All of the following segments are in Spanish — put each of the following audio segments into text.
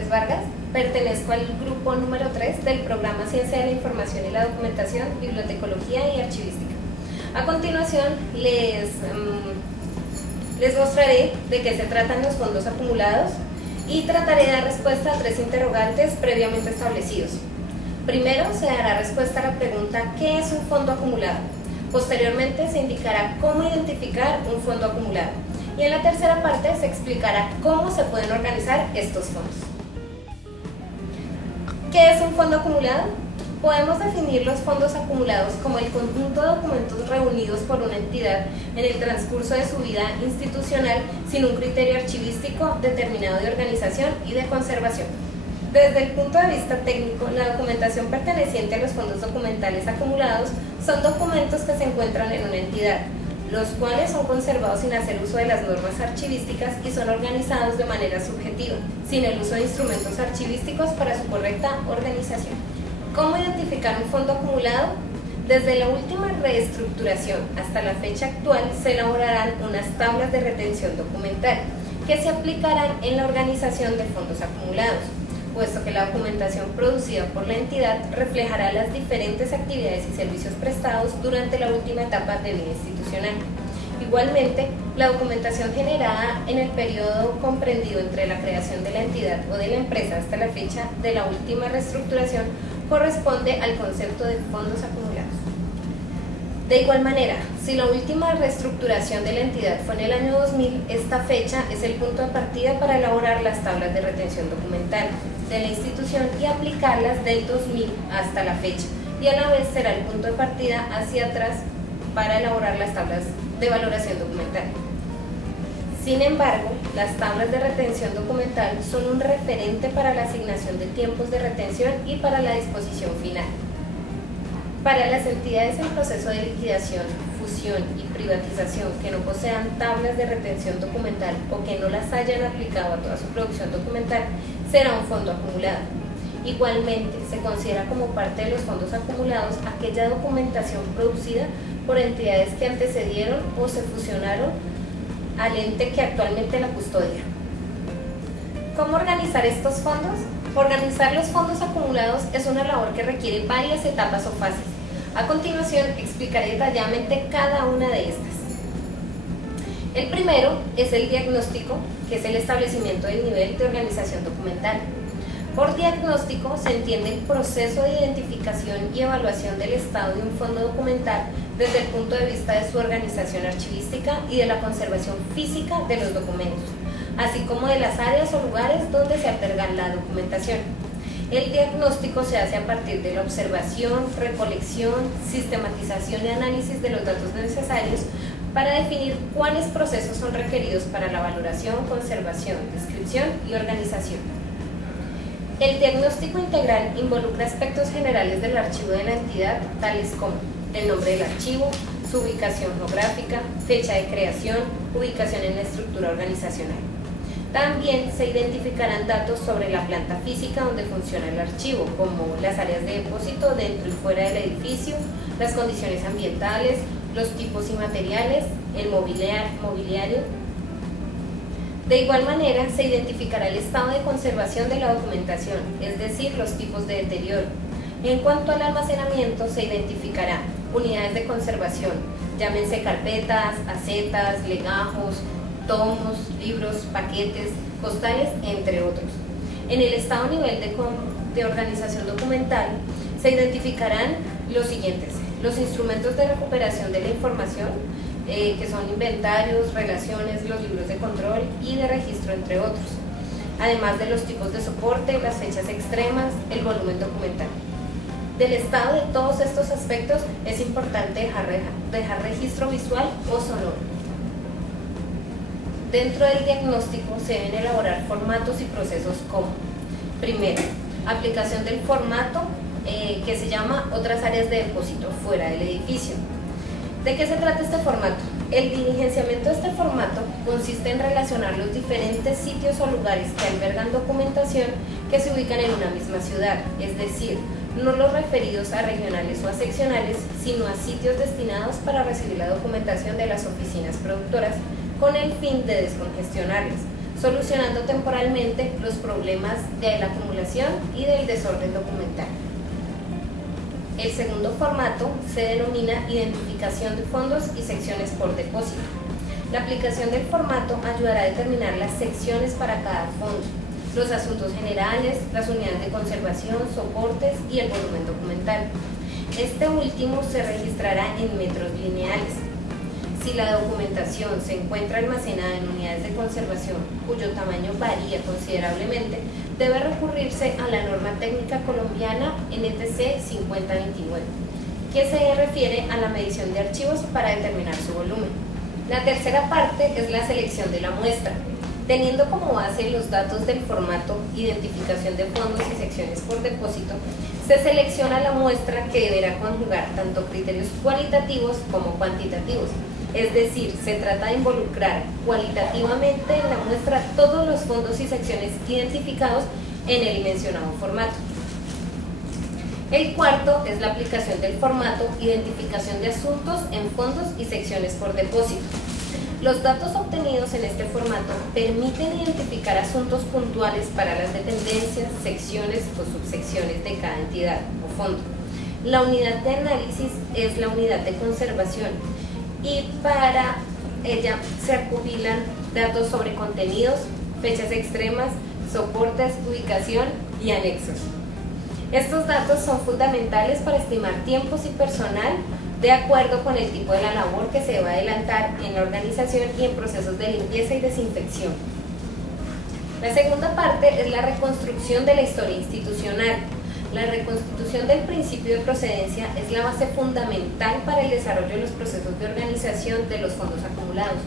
López Vargas, pertenezco al grupo número 3 del programa Ciencia de la Información y la Documentación, Bibliotecología y Archivística. A continuación les mostraré de qué se tratan los fondos acumulados y trataré de dar respuesta a 3 interrogantes previamente establecidos. Primero se dará respuesta a la pregunta ¿qué es un fondo acumulado? Posteriormente se indicará cómo identificar un fondo acumulado. Y en la tercera parte se explicará cómo se pueden organizar estos fondos. ¿Qué es un fondo acumulado? Podemos definir los fondos acumulados como el conjunto de documentos reunidos por una entidad en el transcurso de su vida institucional sin un criterio archivístico determinado de organización y de conservación. Desde el punto de vista técnico, la documentación perteneciente a los fondos documentales acumulados son documentos que se encuentran en una entidad, los cuales son conservados sin hacer uso de las normas archivísticas y son organizados de manera subjetiva, sin el uso de instrumentos archivísticos para su correcta organización. ¿Cómo identificar un fondo acumulado? Desde la última reestructuración hasta la fecha actual se elaborarán unas tablas de retención documental que se aplicarán en la organización de fondos acumulados, puesto que la documentación producida por la entidad reflejará las diferentes actividades y servicios prestados durante la última etapa de vida institucional. Igualmente, la documentación generada en el periodo comprendido entre la creación de la entidad o de la empresa hasta la fecha de la última reestructuración corresponde al concepto de fondos acumulados. De igual manera, si la última reestructuración de la entidad fue en el año 2000, esta fecha es el punto de partida para elaborar las tablas de retención documental de la institución y aplicarlas del 2000 hasta la fecha, y a la vez será el punto de partida hacia atrás para elaborar las tablas de valoración documental. Sin embargo, las tablas de retención documental son un referente para la asignación de tiempos de retención y para la disposición final. Para las entidades en proceso de liquidación, fusión y privatización que no posean tablas de retención documental o que no las hayan aplicado a toda su producción documental, será un fondo acumulado. Igualmente, se considera como parte de los fondos acumulados aquella documentación producida por entidades que antecedieron o se fusionaron al ente que actualmente la custodia. ¿Cómo organizar estos fondos? Organizar los fondos acumulados es una labor que requiere varias etapas o fases. A continuación explicaré detalladamente cada una de estas. El primero es el diagnóstico, que es el establecimiento del nivel de organización documental. Por diagnóstico se entiende el proceso de identificación y evaluación del estado de un fondo documental desde el punto de vista de su organización archivística y de la conservación física de los documentos, así como de las áreas o lugares donde se alberga la documentación. El diagnóstico se hace a partir de la observación, recolección, sistematización y análisis de los datos necesarios para definir cuáles procesos son requeridos para la valoración, conservación, descripción y organización. El diagnóstico integral involucra aspectos generales del archivo de la entidad, tales como el nombre del archivo, su ubicación geográfica, fecha de creación, ubicación en la estructura organizacional. También se identificarán datos sobre la planta física donde funciona el archivo, como las áreas de depósito dentro y fuera del edificio, las condiciones ambientales, los tipos y materiales, el mobiliario. De igual manera, se identificará el estado de conservación de la documentación, es decir, los tipos de deterioro. En cuanto al almacenamiento, se identificará unidades de conservación, llámense carpetas, acetas, legajos, tomos, libros, paquetes, postales, entre otros. En el estado nivel de organización documental se identificarán los siguientes: los instrumentos de recuperación de la información, que son inventarios, relaciones, los libros de control y de registro, entre otros, además de los tipos de soporte, las fechas extremas, el volumen documental. Del estado de todos estos aspectos es importante dejar registro visual o sonoro. Dentro del diagnóstico se deben elaborar formatos y procesos como: primero, aplicación del formato, que se llama otras áreas de depósito fuera del edificio. ¿De qué se trata este formato? El diligenciamiento de este formato consiste en relacionar los diferentes sitios o lugares que albergan documentación que se ubican en una misma ciudad, es decir, no los referidos a regionales o a seccionales, sino a sitios destinados para recibir la documentación de las oficinas productoras con el fin de descongestionarlas, solucionando temporalmente los problemas de la acumulación y del desorden documental. El segundo formato se denomina identificación de fondos y secciones por depósito. La aplicación del formato ayudará a determinar las secciones para cada fondo, los asuntos generales, las unidades de conservación, soportes y el volumen documental. Este último se registrará en metros lineales. Si la documentación se encuentra almacenada en unidades de conservación cuyo tamaño varía considerablemente, debe recurrirse a la norma técnica colombiana NTC 5029, que se refiere a la medición de archivos para determinar su volumen. La tercera parte es la selección de la muestra. Teniendo como base los datos del formato, identificación de fondos y secciones por depósito, se selecciona la muestra que deberá conjugar tanto criterios cualitativos como cuantitativos. Es decir, se trata de involucrar cualitativamente en la muestra todos los fondos y secciones identificados en el mencionado formato. El cuarto es la aplicación del formato, identificación de asuntos en fondos y secciones por depósito. Los datos obtenidos en este formato permiten identificar asuntos puntuales para las dependencias, secciones o subsecciones de cada entidad o fondo. La unidad de análisis es la unidad de conservación y para ella se recopilan datos sobre contenidos, fechas extremas, soportes, ubicación y anexos. Estos datos son fundamentales para estimar tiempos y personal de acuerdo con el tipo de la labor que se va a adelantar en la organización y en procesos de limpieza y desinfección. La segunda parte es la reconstrucción de la historia institucional. La reconstitución del principio de procedencia es la base fundamental para el desarrollo de los procesos de organización de los fondos acumulados.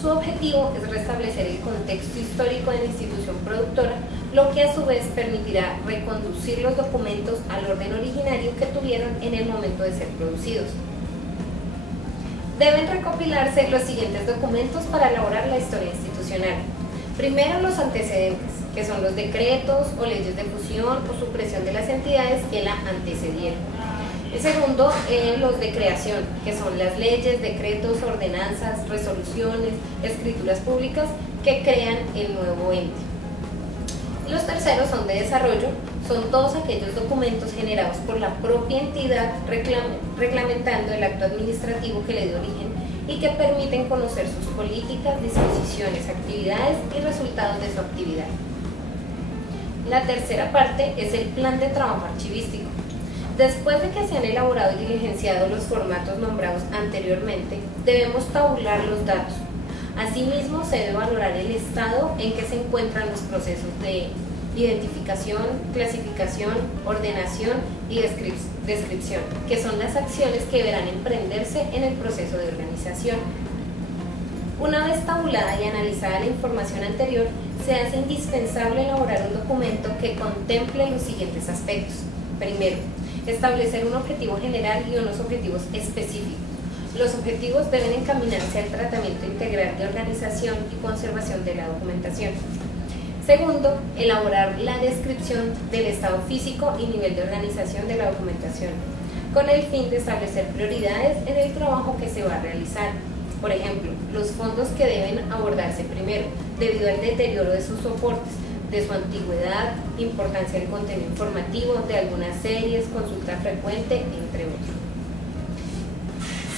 Su objetivo es restablecer el contexto histórico de la institución productora, lo que a su vez permitirá reconducir los documentos al orden originario que tuvieron en el momento de ser producidos. Deben recopilarse los siguientes documentos para elaborar la historia institucional. Primero, los antecedentes, que son los decretos o leyes de fusión o supresión de las entidades que la antecedieron. El segundo, los de creación, que son las leyes, decretos, ordenanzas, resoluciones, escrituras públicas que crean el nuevo ente. Los terceros son de desarrollo, son todos aquellos documentos generados por la propia entidad reglamentando el acto administrativo que le dio origen y que permiten conocer sus políticas, disposiciones, actividades y resultados de su actividad. La tercera parte es el plan de trabajo archivístico. Después de que se han elaborado y diligenciado los formatos nombrados anteriormente, debemos tabular los datos. Asimismo, se debe valorar el estado en que se encuentran los procesos de identificación, clasificación, ordenación y descripción, que son las acciones que deberán emprenderse en el proceso de organización. Una vez tabulada y analizada la información anterior, se hace indispensable elaborar un documento que contemple los siguientes aspectos. Primero, establecer un objetivo general y unos objetivos específicos. Los objetivos deben encaminarse al tratamiento integral de organización y conservación de la documentación. Segundo, elaborar la descripción del estado físico y nivel de organización de la documentación, con el fin de establecer prioridades en el trabajo que se va a realizar. Por ejemplo, los fondos que deben abordarse primero, debido al deterioro de sus soportes, de su antigüedad, importancia del contenido informativo, de algunas series, consulta frecuente, entre otros.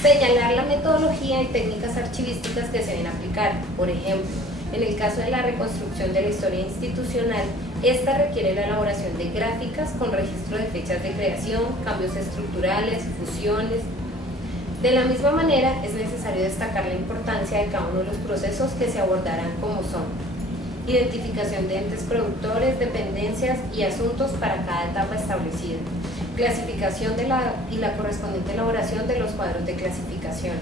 Señalar la metodología y técnicas archivísticas que se deben aplicar. Por ejemplo, en el caso de la reconstrucción de la historia institucional, esta requiere la elaboración de gráficas con registro de fechas de creación, cambios estructurales, fusiones. De la misma manera, es necesario destacar la importancia de cada uno de los procesos que se abordarán, como son identificación de entes productores, dependencias y asuntos para cada etapa establecida, clasificación y la correspondiente elaboración de los cuadros de clasificación,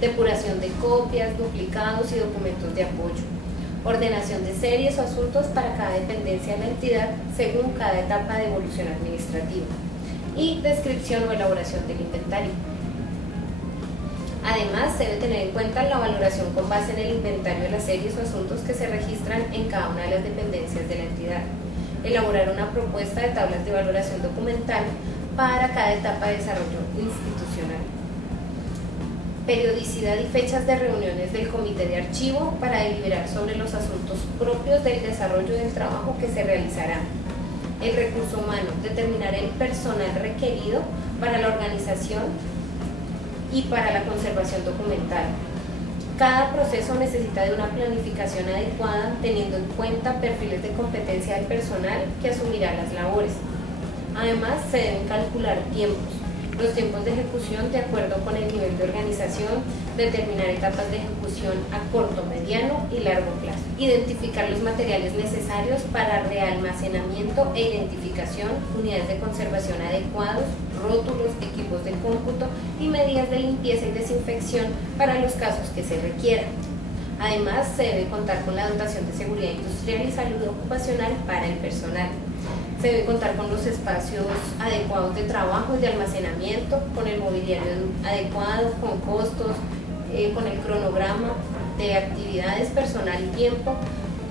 depuración de copias, duplicados y documentos de apoyo, ordenación de series o asuntos para cada dependencia de la entidad según cada etapa de evolución administrativa y descripción o elaboración del inventario. Además, se debe tener en cuenta la valoración con base en el inventario de las series o asuntos que se registran en cada una de las dependencias de la entidad. Elaborar una propuesta de tablas de valoración documental para cada etapa de desarrollo institucional. periodicidad y fechas de reuniones del comité de archivo para deliberar sobre los asuntos propios del desarrollo del trabajo que se realizará. El recurso humano, determinar el personal requerido para la organización y para la conservación documental. Cada proceso necesita de una planificación adecuada teniendo en cuenta perfiles de competencia del personal que asumirá las labores. Además, se deben calcular los tiempos de ejecución de acuerdo con el nivel de organización, determinar etapas de ejecución a corto, mediano y largo plazo, identificar los materiales necesarios para realmacenamiento e identificación, unidades de conservación adecuados, rótulos, equipos de cómputo y medidas de limpieza y desinfección para los casos que se requieran. Además, se debe contar con la dotación de seguridad industrial y salud ocupacional para el personal. Se debe contar con los espacios adecuados de trabajo y de almacenamiento, con el mobiliario adecuado, con costos, con el cronograma de actividades, personal y tiempo,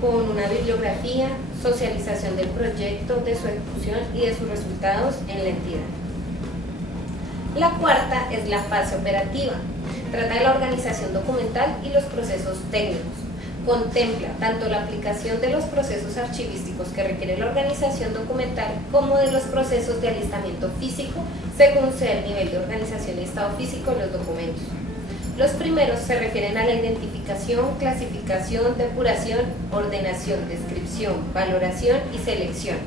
con una bibliografía, socialización del proyecto, de su ejecución y de sus resultados en la entidad. La cuarta es la fase operativa. Trata de la organización documental y los procesos técnicos. Contempla tanto la aplicación de los procesos archivísticos que requiere la organización documental como de los procesos de alistamiento físico según sea el nivel de organización y estado físico de los documentos. Los primeros se refieren a la identificación, clasificación, depuración, ordenación, descripción, valoración y selección.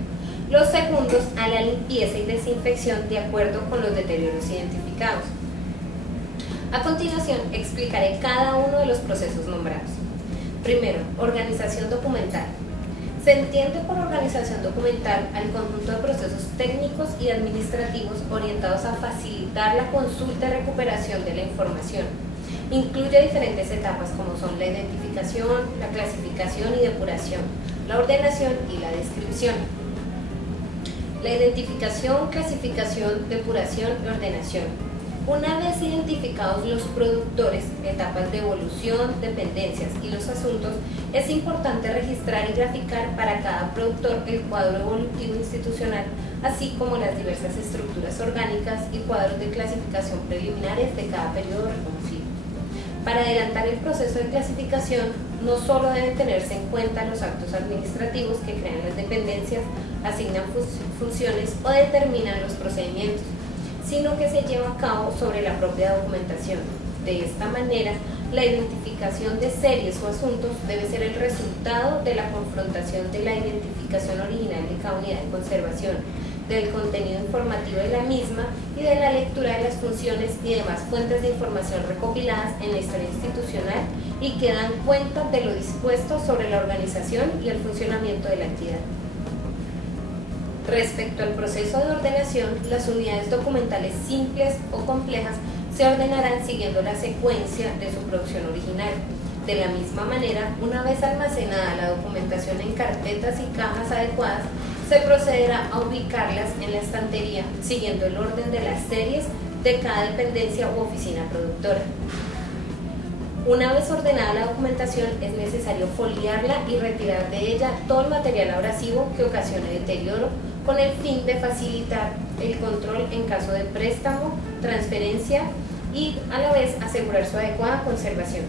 Los segundos a la limpieza y desinfección de acuerdo con los deterioros identificados. A continuación explicaré cada uno de los procesos nombrados. Primero, organización documental. Se entiende por organización documental al conjunto de procesos técnicos y administrativos orientados a facilitar la consulta y recuperación de la información. Incluye diferentes etapas como son la identificación, la clasificación y depuración, la ordenación y la descripción. La identificación, clasificación, depuración y ordenación. Una vez identificados los productores, etapas de evolución, dependencias y los asuntos, es importante registrar y graficar para cada productor el cuadro evolutivo institucional, así como las diversas estructuras orgánicas y cuadros de clasificación preliminares de cada periodo reconocido. Para adelantar el proceso de clasificación, no solo deben tenerse en cuenta los actos administrativos que crean las dependencias, asignan funciones o determinan los procedimientos, sino que se lleva a cabo sobre la propia documentación. De esta manera, la identificación de series o asuntos debe ser el resultado de la confrontación de la identificación original de cada unidad de conservación, del contenido informativo de la misma y de la lectura de las funciones y demás fuentes de información recopiladas en la historia institucional y que dan cuenta de lo dispuesto sobre la organización y el funcionamiento de la entidad. Respecto al proceso de ordenación, las unidades documentales simples o complejas se ordenarán siguiendo la secuencia de su producción original. De la misma manera, una vez almacenada la documentación en carpetas y cajas adecuadas, se procederá a ubicarlas en la estantería, siguiendo el orden de las series de cada dependencia u oficina productora. Una vez ordenada la documentación, es necesario foliarla y retirar de ella todo el material abrasivo que ocasione deterioro, con el fin de facilitar el control en caso de préstamo, transferencia y a la vez asegurar su adecuada conservación.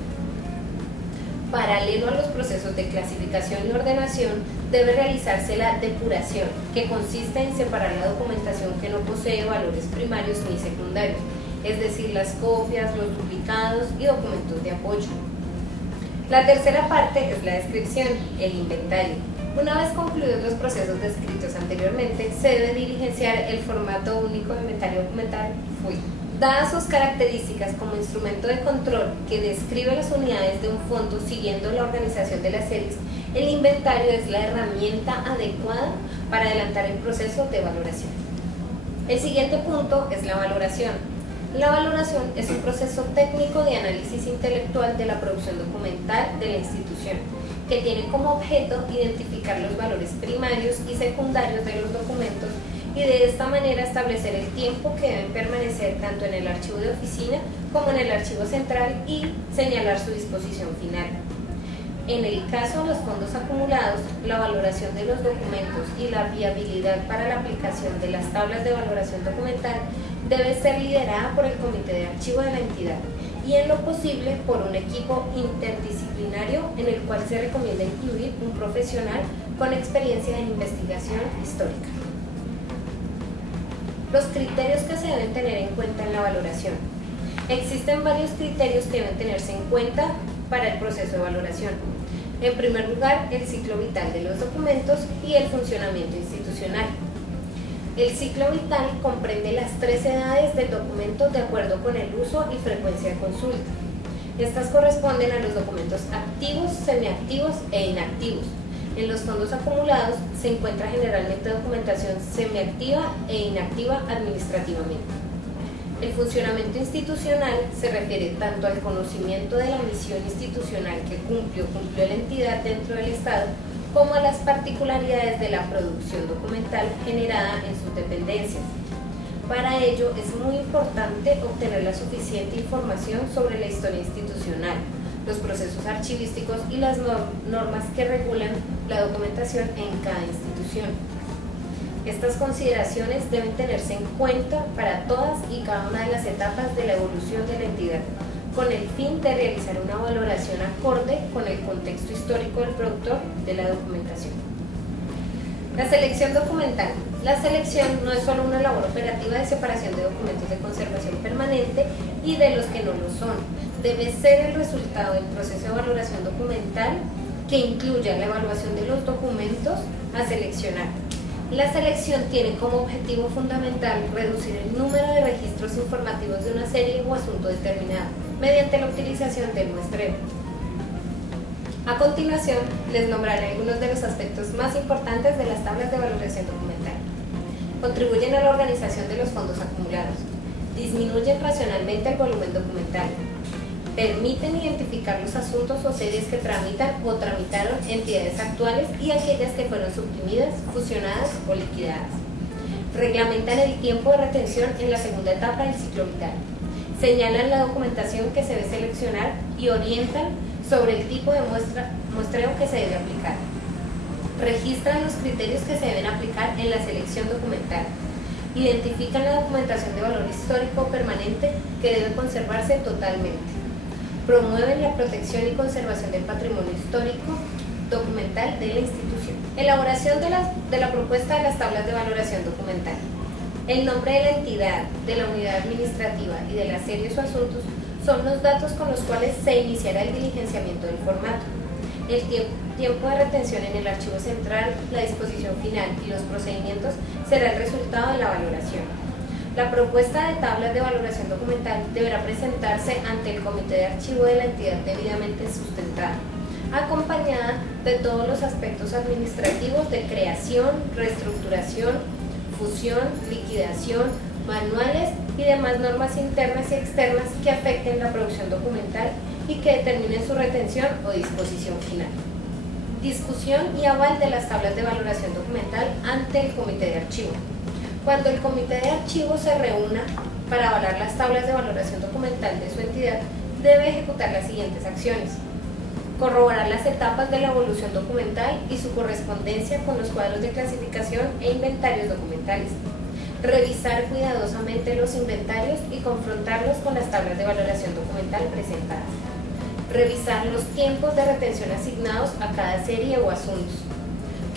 Paralelo a los procesos de clasificación y ordenación, debe realizarse la depuración, que consiste en separar la documentación que no posee valores primarios ni secundarios, es decir, las copias, los duplicados y documentos de apoyo. La tercera parte es la descripción, el inventario. Una vez concluidos los procesos descritos anteriormente, se debe diligenciar el formato único de inventario documental, FUI. Dadas sus características como instrumento de control que describe las unidades de un fondo siguiendo la organización de las series, el inventario es la herramienta adecuada para adelantar el proceso de valoración. El siguiente punto es la valoración. La valoración es un proceso técnico de análisis intelectual de la producción documental de la institución, que tiene como objeto identificar los valores primarios y secundarios de los documentos y de esta manera establecer el tiempo que deben permanecer tanto en el archivo de oficina como en el archivo central y señalar su disposición final. En el caso de los fondos acumulados, la valoración de los documentos y la viabilidad para la aplicación de las tablas de valoración documental debe ser liderada por el comité de archivo de la entidad y en lo posible por un equipo interdisciplinario en el cual se recomienda incluir un profesional con experiencia en investigación histórica. Los criterios que se deben tener en cuenta en la valoración. Existen varios criterios que deben tenerse en cuenta para el proceso de valoración. En primer lugar, el ciclo vital de los documentos y el funcionamiento institucional. El ciclo vital comprende las 3 edades del documento de acuerdo con el uso y frecuencia de consulta. Estas corresponden a los documentos activos, semiactivos e inactivos. En los fondos acumulados se encuentra generalmente documentación semiactiva e inactiva administrativamente. El funcionamiento institucional se refiere tanto al conocimiento de la misión institucional que cumplió la entidad dentro del Estado, como a las particularidades de la producción documental generada en sus dependencias. Para ello es muy importante obtener la suficiente información sobre la historia institucional, los procesos archivísticos y las normas que regulan la documentación en cada institución. Estas consideraciones deben tenerse en cuenta para todas y cada una de las etapas de la evolución de la entidad, con el fin de realizar una valoración acorde con el contexto histórico del productor de la documentación. La selección documental. La selección no es solo una labor operativa de separación de documentos de conservación permanente y de los que no lo son. Debe ser el resultado del proceso de valoración documental que incluya la evaluación de los documentos a seleccionar. La selección tiene como objetivo fundamental reducir el número de registros informativos de una serie o asunto determinado mediante la utilización del muestreo. A continuación, les nombraré algunos de los aspectos más importantes de las tablas de valoración documental. Contribuyen a la organización de los fondos acumulados, disminuyen racionalmente el volumen documental, permiten identificar los asuntos o series que tramitan o tramitaron entidades actuales y aquellas que fueron suprimidas, fusionadas o liquidadas. Reglamentan el tiempo de retención en la segunda etapa del ciclo vital. Señalan la documentación que se debe seleccionar y orientan sobre el tipo de muestreo que se debe aplicar. Registran los criterios que se deben aplicar en la selección documental. Identifican la documentación de valor histórico permanente que debe conservarse totalmente. Promueven la protección y conservación del patrimonio histórico documental de la institución. Elaboración de la propuesta de las tablas de valoración documental. El nombre de la entidad, de la unidad administrativa y de las series o asuntos son los datos con los cuales se iniciará el diligenciamiento del formato. El tiempo de retención en el archivo central, la disposición final y los procedimientos será el resultado de la valoración. La propuesta de tablas de valoración documental deberá presentarse ante el comité de archivo de la entidad debidamente sustentada, acompañada de todos los aspectos administrativos de creación, reestructuración, fusión, liquidación, manuales y demás normas internas y externas que afecten la producción documental y que determinen su retención o disposición final. Discusión y aval de las tablas de valoración documental ante el comité de archivo. Cuando el comité de archivo se reúna para avalar las tablas de valoración documental de su entidad, debe ejecutar las siguientes acciones: corroborar las etapas de la evolución documental y su correspondencia con los cuadros de clasificación e inventarios documentales, revisar cuidadosamente los inventarios y confrontarlos con las tablas de valoración documental presentadas, revisar los tiempos de retención asignados a cada serie o asuntos,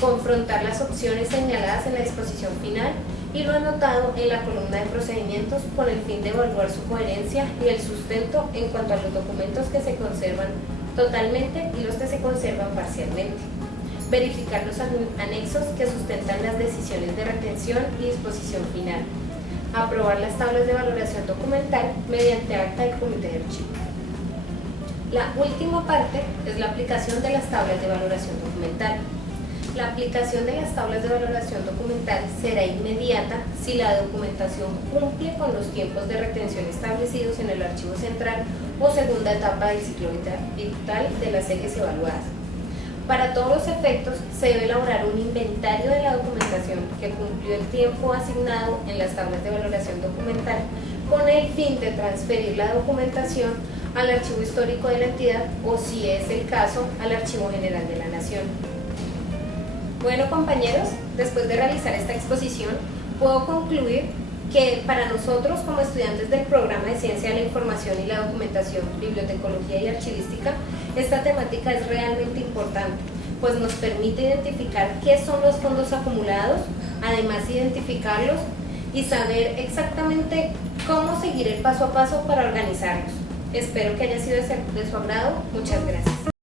confrontar las opciones señaladas en la disposición final y lo anotado en la columna de procedimientos con el fin de evaluar su coherencia y el sustento en cuanto a los documentos que se conservan totalmente y los que se conservan parcialmente. Verificar los anexos que sustentan las decisiones de retención y disposición final. Aprobar las tablas de valoración documental mediante acta del comité de archivo. La última parte es la aplicación de las tablas de valoración documental. La aplicación de las tablas de valoración documental será inmediata si la documentación cumple con los tiempos de retención establecidos en el archivo central o segunda etapa del ciclo vital de las series evaluadas. Para todos los efectos, se debe elaborar un inventario de la documentación que cumplió el tiempo asignado en las tablas de valoración documental con el fin de transferir la documentación al archivo histórico de la entidad o, si es el caso, al Archivo General de la Nación. Bueno, compañeros, después de realizar esta exposición, puedo concluir que para nosotros como estudiantes del programa de Ciencia de la Información y la Documentación, Bibliotecología y Archivística, esta temática es realmente importante, pues nos permite identificar qué son los fondos acumulados, además identificarlos y saber exactamente cómo seguir el paso a paso para organizarlos. Espero que haya sido de su agrado. Muchas gracias.